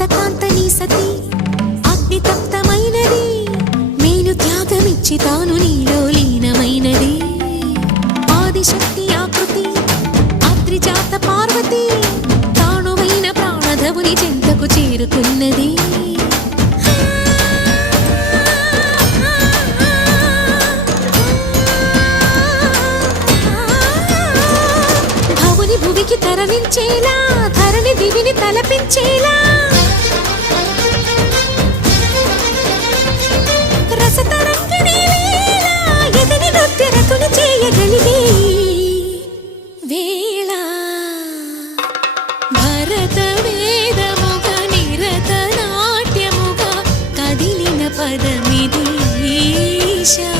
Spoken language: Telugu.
ఆర్తకాంతని సతి అగ్నితప్తమైనది మేలు త్యాగమిచ్చి తాను నీలో లీనమైనది ఆదిశక్తి ఆకృతి అద్రిజాత పార్వతి తానువైన ప్రాణధవుని చెంతకు చేరుకున్నది భువికి తరలించేలా ధరణి దివిని తలపించేలా రసతరంగిణి లీలా ఎదిని నృత్యరతుని చేయగలిగే వేళ భరత వేదముగా నిరత నాట్యముగా కదిలిన పదమిది ఈశా